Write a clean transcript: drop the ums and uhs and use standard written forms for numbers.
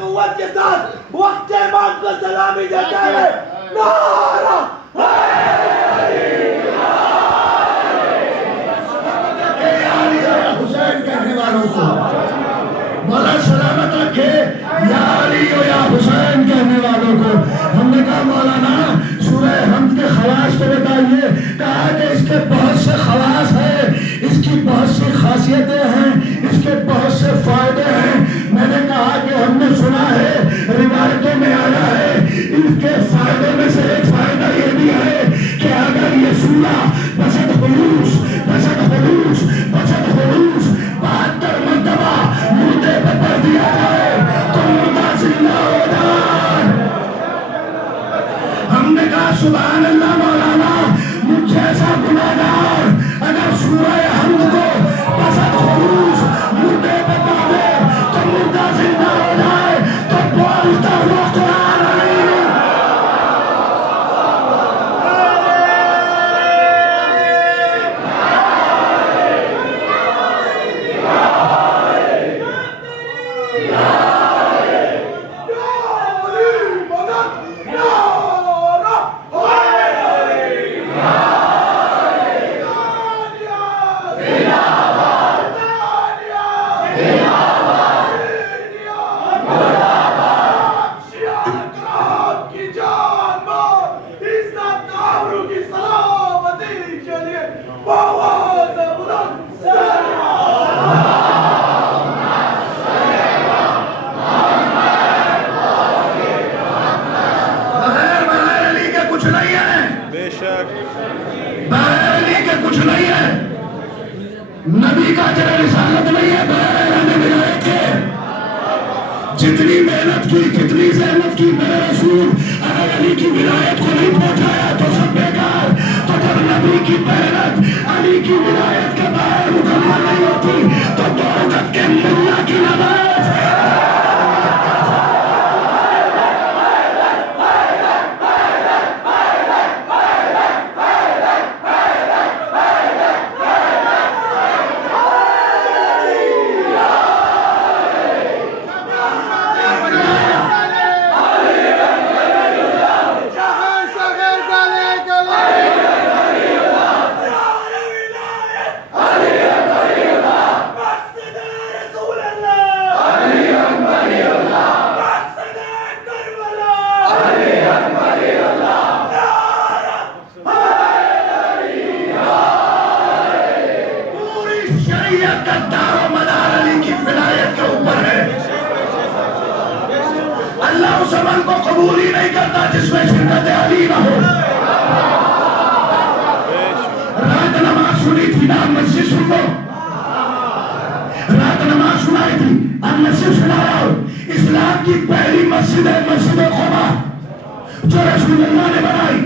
قوت کے ساتھ وقت امام کو سلامی دیتے ہیں. نعرہ حسین کہنے والوں کو مولا سلامت رکھے. یا علی و یا حسین کہنے والوں کو ہم نے کہا مولانا سورہ حمد کے خواص کو بتائیے. کہا کہ اس کے بہت سے خواص ہیں, اس کی بہت سی خاصیتیں ہیں, اس کے بہت سے فائدے ہیں. میں نے کہا کہ ہم نے سنا ہے, روایتوں میں آیا ہے, ان کے فائدے میں سے ایک فائدہ یہ بھی ہے کہ اگر یہ سورہ بسط خلوص 72 مرتبہ مردے پہ پڑھ دیا جائے تو مردہ زندہ ہو جائے. ہم نے کہا سبحان اللہ مولانا, مجھ جیسا گناہگار اگر سورہ حمد کو بسط خلوص مردے پہ پڑھ دے تو مردہ زندہ ہو جائے. تو بولتا ہوا قرآن عظیم. نبی کا اجر رسالت نہیں ہے بغیر اہل ولایت کے. جتنی محنت کی, کتنی زحمت کی میرے رسول, اگر علی کی ولایت کو نہیں پہنچایا تو سب بیکار. تو جب نبی کی محنت علی کی ولایت کے باہر مکمل نہیں ہوتی تو 2 رکعت کے ملا کی نماز. کا دار و مدار علی کی ولایت کے اوپر ہے. اللہ اس عمل کو قبول ہی نہیں کرتا جس میں شرکت علی نہ ہو. رات نماز سنی تھی نا, مسجد سن لو. رات نماز سنائی تھی, اب مسجد سنا رہا ہوں. اسلام کی پہلی مسجد ہے مسجد قباء جو رسول اللہ نے بنائی.